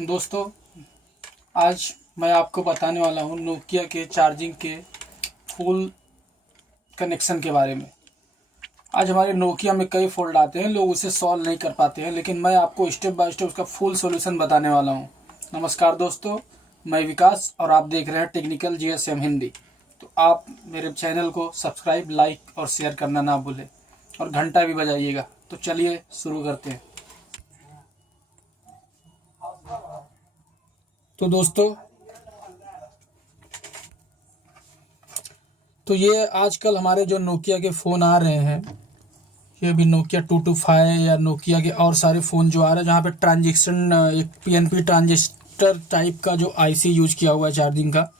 दोस्तों, आज मैं आपको बताने वाला हूँ नोकिया के चार्जिंग के फुल कनेक्शन के बारे में। आज हमारे नोकिया में कई फॉल्ट आते हैं, लोग उसे सॉल्व नहीं कर पाते हैं, लेकिन मैं आपको स्टेप बाय स्टेप उसका फुल सॉल्यूशन बताने वाला हूँ। नमस्कार दोस्तों, मैं विकास और आप देख रहे हैं टेक्निकल जीएसएम हिंदी। तो आप मेरे चैनल को सब्सक्राइब, लाइक और शेयर करना ना भूलें और घंटा भी बजाइएगा। तो चलिए शुरू करते हैं। तो दोस्तों, तो ये आजकल हमारे जो नोकिया के फ़ोन आ रहे हैं, ये भी नोकिया 225 या नोकिया के और सारे फ़ोन जो आ रहे हैं जहाँ पे ट्रांजिस्टर, एक पीएनपी ट्रांजिस्टर टाइप का जो आईसी यूज किया हुआ है चार्जिंग का,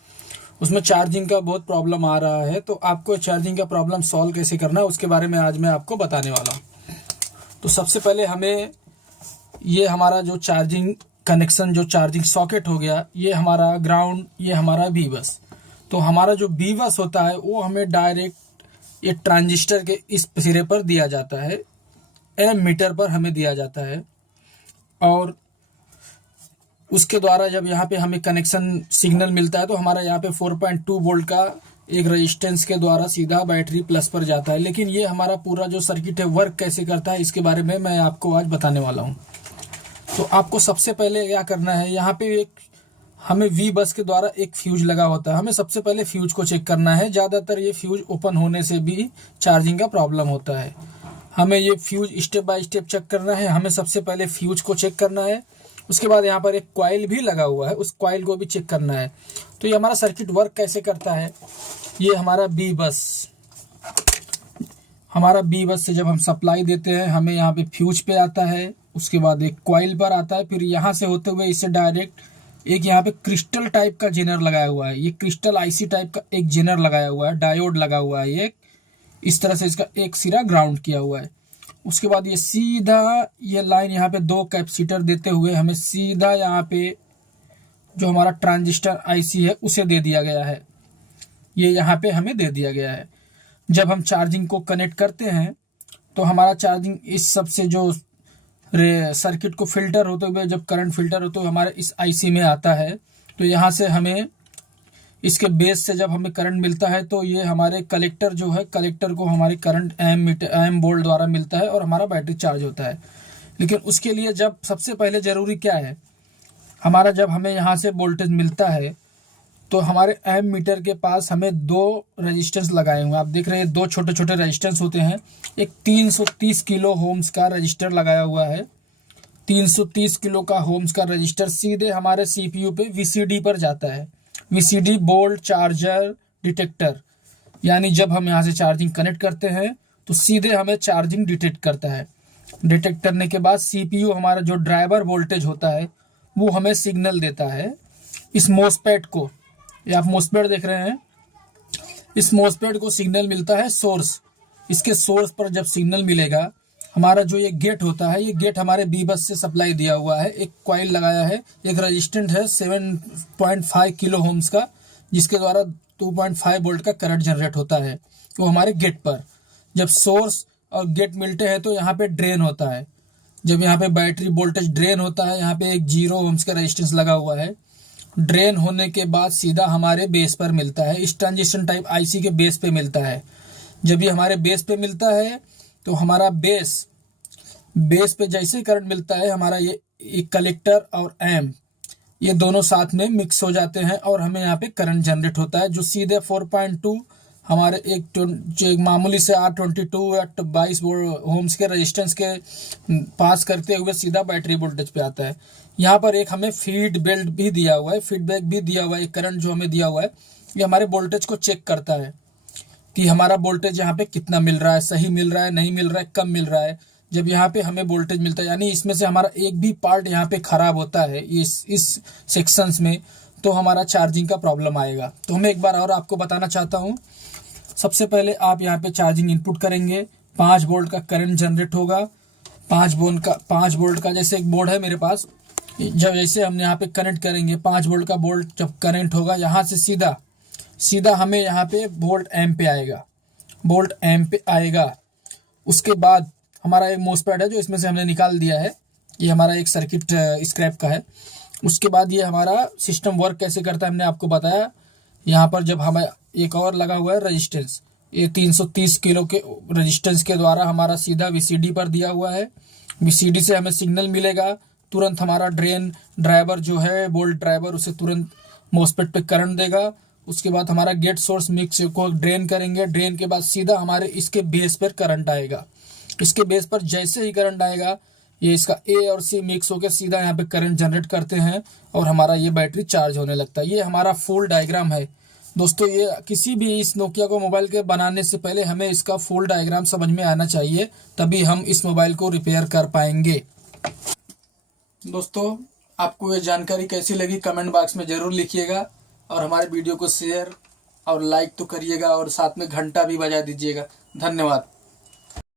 उसमें चार्जिंग का बहुत प्रॉब्लम आ रहा है। तो आपको चार्जिंग का प्रॉब्लम सॉल्व कैसे करना है उसके बारे में आज मैं आपको बताने वाला हूँ। तो सबसे पहले हमें ये हमारा जो चार्जिंग कनेक्शन, जो चार्जिंग सॉकेट हो गया, ये हमारा ग्राउंड, ये हमारा बी बस। तो हमारा जो बी बस होता है वो हमें डायरेक्ट ये ट्रांजिस्टर के इस सिरे पर दिया जाता है, एम मीटर पर हमें दिया जाता है। और उसके द्वारा जब यहाँ पे हमें कनेक्शन सिग्नल मिलता है तो हमारा यहाँ पे 4.2 वोल्ट का एक रेजिस्टेंस के द्वारा सीधा बैटरी प्लस पर जाता है। लेकिन ये हमारा पूरा जो सर्किट है वर्क कैसे करता है इसके बारे में मैं आपको आज बताने वाला हूँ। तो आपको सबसे पहले क्या करना है, यहाँ पे एक हमें वी बस के द्वारा एक फ्यूज लगा होता है, हमें सबसे पहले फ्यूज को चेक करना है। ज़्यादातर ये फ्यूज ओपन होने से भी चार्जिंग का प्रॉब्लम होता है। हमें ये fuse step by step check करना है। हमें सबसे पहले फ्यूज को चेक करना है, उसके बाद यहाँ पर एक कॉइल भी लगा हुआ है, उस कॉइल को भी चेक करना है। तो ये हमारा सर्किट वर्क कैसे करता है, ये हमारा बी बस, हमारा बी बस से जब हम सप्लाई देते हैं हमें यहाँ पे फ्यूज पे आता है, उसके बाद एक कॉइल पर आता है, फिर यहाँ से होते हुए इससे डायरेक्ट एक यहाँ पे क्रिस्टल टाइप का जेनर लगाया हुआ है, ये क्रिस्टल आईसी टाइप का एक जेनर लगाया हुआ है, डायोड लगा हुआ है एक, इस तरह से इसका एक सिरा ग्राउंड किया हुआ है। उसके बाद ये सीधा ये लाइन यहाँ पे 2 कैपेसिटर देते हुए हमें सीधा यहाँ पे जो हमारा ट्रांजिस्टर आईसी है उसे दे दिया गया है, ये यहाँ पे हमें दे दिया गया है। जब हम चार्जिंग को कनेक्ट करते हैं तो हमारा चार्जिंग इस सब से जो सर्किट को फिल्टर होते हुए, जब करंट फिल्टर होते हुए हमारे इस आईसी में आता है, तो यहाँ से हमें इसके बेस से जब हमें करंट मिलता है तो ये हमारे कलेक्टर जो है, कलेक्टर को हमारे करंट एम वोल्ट द्वारा मिलता है और हमारा बैटरी चार्ज होता है। लेकिन उसके लिए जब सबसे पहले ज़रूरी क्या है, हमारा जब हमें यहाँ से वोल्टेज मिलता है तो हमारे एम मीटर के पास हमें 2 रेजिस्टेंस लगाए हुए हैं। आप देख रहे हैं 2 छोटे छोटे रेजिस्टेंस होते हैं। एक 330 किलो होम्स का रजिस्टर लगाया हुआ है। 330 किलो का होम्स का रजिस्टर सीधे हमारे सीपीयू पे वीसीडी पर जाता है। वीसीडी बोल्ट चार्जर डिटेक्टर, यानी जब हम यहाँ से चार्जिंग कनेक्ट करते हैं तो सीधे हमें चार्जिंग डिटेक्ट करता है। डिटेक्ट करने के बाद सीपीयू हमारा जो ड्राइवर वोल्टेज होता है वो हमें सिग्नल देता है इस मोसपेट को। ये आप मोसपेट देख रहे हैं, इस मोसपेट को सिग्नल मिलता है सोर्स। इसके सोर्स पर जब सिग्नल मिलेगा, हमारा जो ये गेट होता है, ये गेट हमारे बी बस से सप्लाई दिया हुआ है, एक कॉइल लगाया है, एक रेजिस्टेंट है 7.5 किलो होम्स का, जिसके द्वारा 2.5 वोल्ट का करंट जनरेट होता है। वो हमारे गेट पर जब सोर्स और गेट मिलते हैं तो यहाँ पे ड्रेन होता है। जब यहाँ पे बैटरी वोल्टेज ड्रेन होता है, यहाँ पे एक 0 ओम्स का रेजिस्टेंस लगा हुआ है। ड्रेन होने के बाद सीधा हमारे बेस पर मिलता है, इस ट्रांजिस्टर टाइप आईसी के बेस पे मिलता है। जब ये हमारे बेस पे मिलता है तो हमारा बेस पे जैसे ही करंट मिलता है, हमारा ये कलेक्टर और एम ये दोनों साथ में मिक्स हो जाते हैं और हमें यहाँ पे करंट जनरेट होता है, जो सीधे 4.2 हमारे एक मामूली से R22 या 22 होम्स के रेजिस्टेंस के पास करते हुए सीधा बैटरी वोल्टेज पे आता है। यहाँ पर एक हमें फीड बेल्ट भी दिया हुआ है, फीडबैक भी दिया हुआ है। करंट जो हमें दिया हुआ है ये हमारे वोल्टेज को चेक करता है कि हमारा वोल्टेज यहाँ पे कितना मिल रहा है, सही मिल रहा है, नहीं मिल रहा है, कम मिल रहा है। जब यहाँ पे हमें वोल्टेज मिलता है, यानी इसमें से हमारा एक भी पार्ट यहाँ पे खराब होता है इस सेक्शंस में, तो हमारा चार्जिंग का प्रॉब्लम आएगा। तो मैं एक बार और आपको बताना चाहता हूँ। सबसे पहले आप यहाँ पे चार्जिंग इनपुट करेंगे, 5 वोल्ट का करंट जनरेट होगा। 5 वोल्ट का जैसे एक बोर्ड है मेरे पास, जब जैसे हम यहाँ पे कनेक्ट करेंगे 5 वोल्ट का बोल्ट जब करंट होगा, यहाँ से सीधा हमें यहाँ पे वोल्ट एम पे आएगा। उसके बाद हमारा एक मोसपेट है जो इसमें से हमने निकाल दिया है, ये हमारा एक सर्किट स्क्रैप का है। उसके बाद ये हमारा सिस्टम वर्क कैसे करता है हमने आपको बताया। यहाँ पर जब हमें एक और लगा हुआ है रजिस्टेंस, ये 330 किलो के रजिस्टेंस के द्वारा हमारा सीधा वीसीडी पर दिया हुआ है। वीसीडी से हमें सिग्नल मिलेगा, तुरंत हमारा ड्रेन ड्राइवर जो है वोल्ट ड्राइवर उसे तुरंत मॉसफेट पे करंट देगा। उसके बाद हमारा गेट सोर्स मिक्स को ड्रेन करेंगे, ड्रेन के बाद सीधा हमारे इसके बेस पर करंट आएगा। इसके बेस पर जैसे ही करंट आएगा ये इसका ए और सी मिक्स होकर सीधा यहाँ पे करंट जनरेट करते हैं और हमारा ये बैटरी चार्ज होने लगता है। ये हमारा फुल डायग्राम है दोस्तों। ये किसी भी इस नोकिया को मोबाइल के बनाने से पहले हमें इसका फुल डायग्राम समझ में आना चाहिए, तभी हम इस मोबाइल को रिपेयर कर पाएंगे। दोस्तों आपको ये जानकारी कैसी लगी कमेंट बॉक्स में ज़रूर लिखिएगा और हमारे वीडियो को शेयर और लाइक तो करिएगा और साथ में घंटा भी बजा दीजिएगा। धन्यवाद।